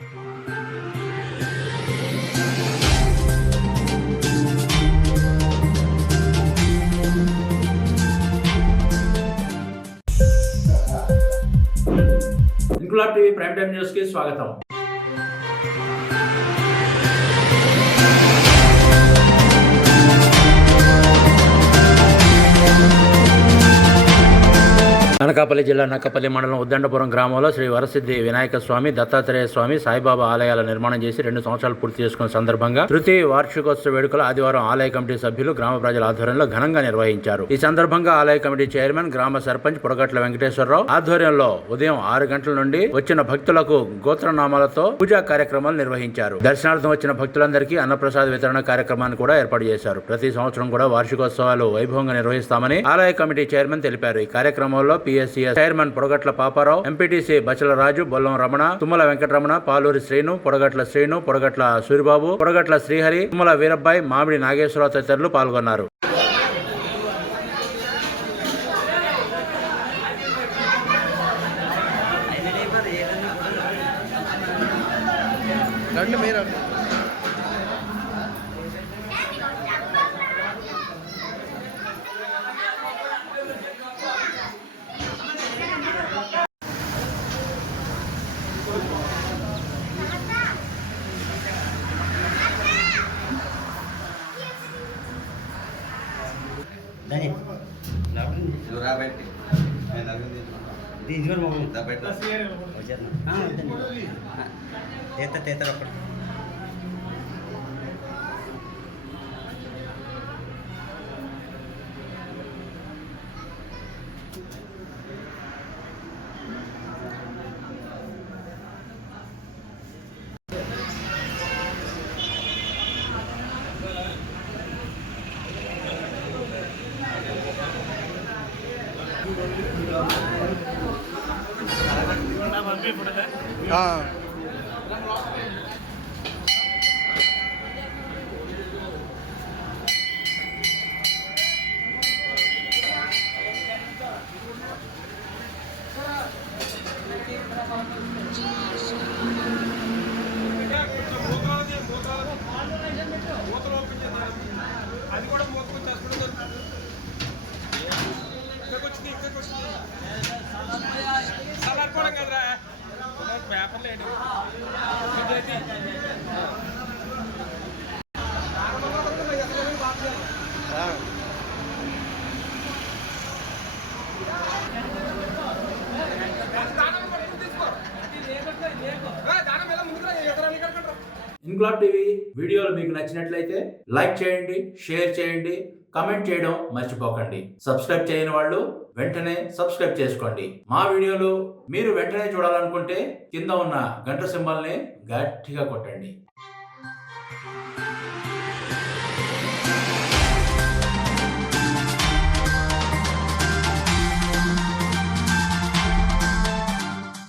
Inquilab TV prime time news కి స్వాగతం. అనకాపల్లి జిల్లా నక్కపల్లి మండలం ఉద్దండపురం గ్రామంలో శ్రీ వరసిద్ధి వినాయక స్వామి, దత్తాత్రేయ స్వామి, సాయిబాబా ఆలయాల నిర్మాణం చేసి 2 సంవత్సరాలు పూర్తి చేసుకున్న సందర్భంగా తృతీయ వార్షికోత్సవ వేడుకలు ఆదివారం ఆలయ కమిటీ సభ్యులు, గ్రామ ప్రజల ఆధ్వర్యంలో ఘనంగా నిర్వహించారు. ఈ సందర్భంగా ఆలయ కమిటీ చైర్మన్, గ్రామ సర్పంచ్ పొడగట్ల వెంకటేశ్వరరావు ఆధ్వర్యంలో ఉదయం 6 గంటల నుండి వచ్చిన భక్తులకు గోత్రనామాలతో పూజా కార్యక్రమాలు నిర్వహించారు. దర్శనార్థం వచ్చిన భక్తులందరికీ అన్నప్రసాద వితరణ కార్యక్రమాన్ని కూడా ఏర్పాటు చేశారు. ప్రతి సంవత్సరం కూడా వార్షికోత్సవాలు వైభవంగా నిర్వహిస్తామని ఆలయ కమిటీ చైర్మన్ తెలిపారు. ఈ కార్యక్రమంలో PSCS chairman Podagatla Paparao, MPTC Bachala Raju, Bollam Ramana, Tummala Venkataramana, Paluri Srinu, Podagatla Srinu, Podagatla Suribabu, Podagatla Srihari, Tummala Veerabbayi, Mamidi Nageswararao తదితరులు పాల్గొన్నారు. అది కూడా సలాడుకోవడం కదరా పేపర్ లేడు. ఇంక్లాబ్ టీవీ వీడియోలు మీకు నచ్చినట్లయితే లైక్ చేయండి, షేర్ చేయండి, కామెంట్ చేయడం మర్చిపోకండి. సబ్స్క్రైబ్ చేయని వాళ్ళు వెంటనే సబ్స్క్రైబ్ చేసుకోండి. మా వీడియోలు మీరు వెంటనే చూడాలనుకుంటే కింద ఉన్న గంట సింబల్ని గట్టిగా కొట్టండి.